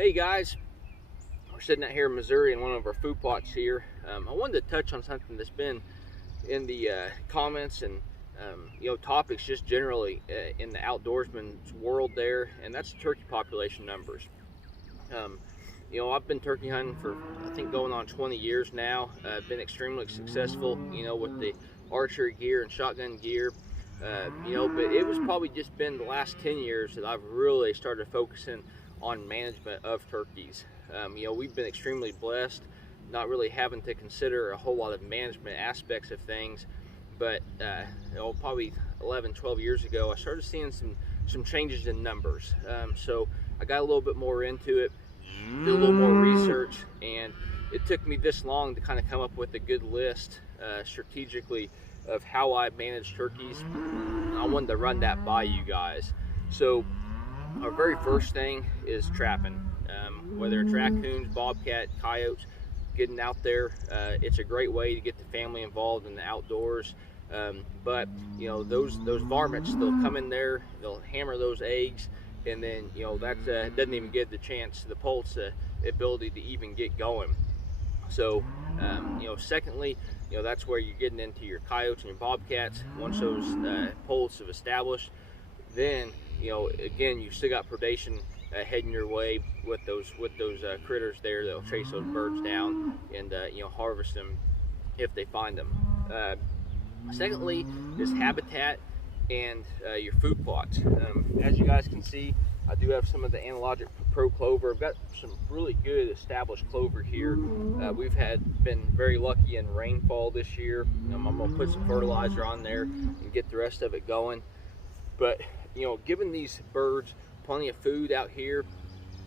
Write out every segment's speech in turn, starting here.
Hey guys, we're sitting out here in Missouri in one of our food plots here. I wanted to touch on something that's been in the comments and topics just generally in the outdoorsman's world there, and that's turkey population numbers. I've been turkey hunting for I think going on 20 years now. Been extremely successful, with the archery gear and shotgun gear. But it was probably just been the last 10 years that I've really started focusing on management of turkeys. We've been extremely blessed, not really having to consider a whole lot of management aspects of things. But probably 11, 12 years ago, I started seeing some changes in numbers. So I got a little bit more into it, did a little more research, and it took me this long to kind of come up with a good list strategically of how I manage turkeys. I wanted to run that by you guys. So our very first thing is trapping. Whether it's raccoons, bobcat, coyotes, getting out there, it's a great way to get the family involved in the outdoors. But those varmints, they'll come in there, they'll hammer those eggs, and then that doesn't even give the chance, the poults, the ability to even get going. So secondly, that's where you're getting into your coyotes and your bobcats. Once those poults have established, then again, you've still got predation heading your way with those critters there that'll chase those birds down and harvest them if they find them. Secondly is habitat and your food plots. As you guys can see, I do have some of the Analogic Pro clover. I've got some really good established clover here. We've been very lucky in rainfall this year. I'm gonna put some fertilizer on there and get the rest of it going. But giving these birds plenty of food out here,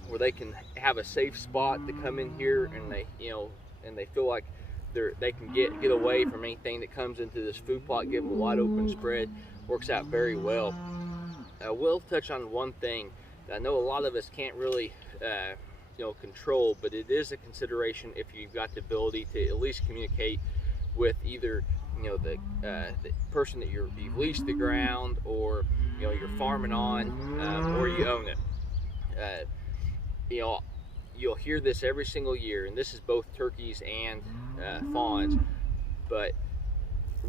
where they can have a safe spot to come in here, and they feel like they can get away from anything that comes into this food plot, give them a wide open spread, works out very well. I will touch on one thing that I know a lot of us can't really control, but it is a consideration if you've got the ability to at least communicate with either the person that you've leased the ground, or you're farming on, or you own it. You'll hear this every single year, and this is both turkeys and fawns, but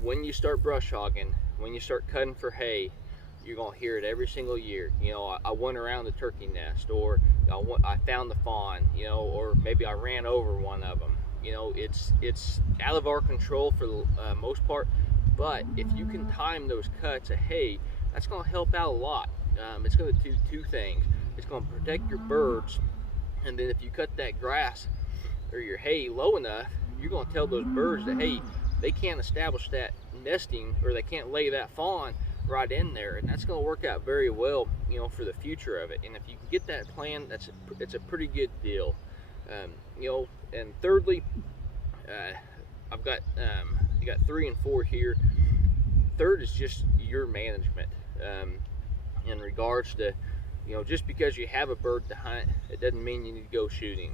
when you start brush hogging, when you start cutting for hay, you're gonna hear it every single year. I went around the turkey nest, or I found the fawn, or maybe I ran over one of them. It's out of our control for the most part, but if you can time those cuts of hay, that's going to help out a lot. It's going to do two things. It's going to protect your birds, and then if you cut that grass or your hay low enough, you're going to tell those birds that, hey, they can't establish that nesting, or they can't lay that fawn right in there, and that's going to work out very well, for the future of it. And if you can get that plan, it's a pretty good deal. And thirdly, I've got you got 3 and 4 here. Third is just your management, in regards to just because you have a bird to hunt, it doesn't mean you need to go shooting.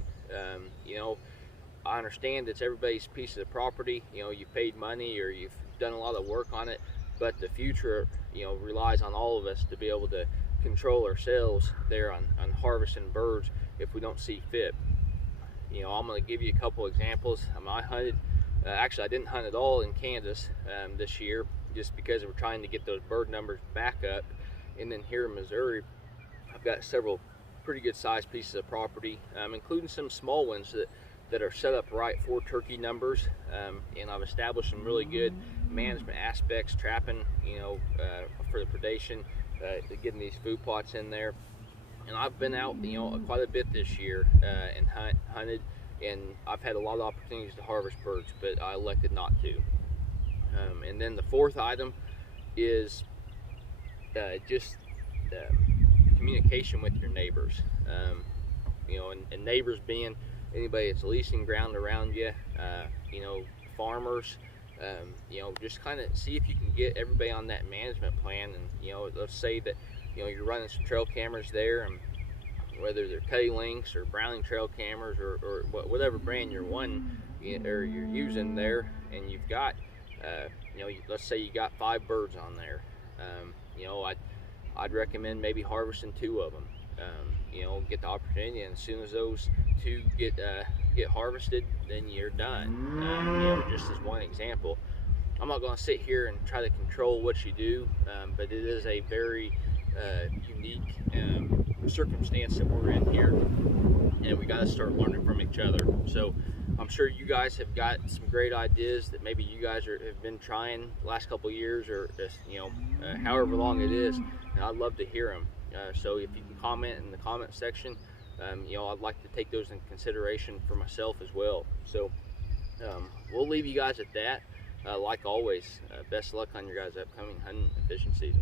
I understand it's everybody's piece of the property. You've paid money, or you've done a lot of work on it, but the future relies on all of us to be able to control ourselves there on harvesting birds if we don't see fit. I'm going to give you a couple examples. I hunted, actually I didn't hunt at all in Kansas this year, just because we're trying to get those bird numbers back up. And then here in Missouri, I've got several pretty good sized pieces of property, including some small ones that are set up right for turkey numbers. And I've established some really good management aspects, trapping, for the predation, getting these food plots in there. And I've been out, quite a bit this year, and hunted, and I've had a lot of opportunities to harvest birds, but I elected not to. And then the fourth item is just communication with your neighbors. And neighbors being anybody that's leasing ground around you, farmers. Just kind of see if you can get everybody on that management plan. And let's say that you're running some trail cameras there, and whether they're K-Links or Browning trail cameras, or whatever brand you're you're using there, and you've got let's say you got 5 birds on there. I'd recommend maybe harvesting 2 of them. you know, get the opportunity, and as soon as those two get harvested, then you're done. You know, just as one example. I'm not going to sit here and try to control what you do, but it is a very unique circumstance that we're in here, and we got to start learning from each other. So I'm sure you guys have got some great ideas that maybe you guys have been trying the last couple of years, or just, you know, however long it is, and I'd love to hear them. So if you can comment in the comment section, you know, I'd like to take those in consideration for myself as well. So we'll leave you guys at that. Like always, best of luck on your guys' upcoming hunting and fishing season.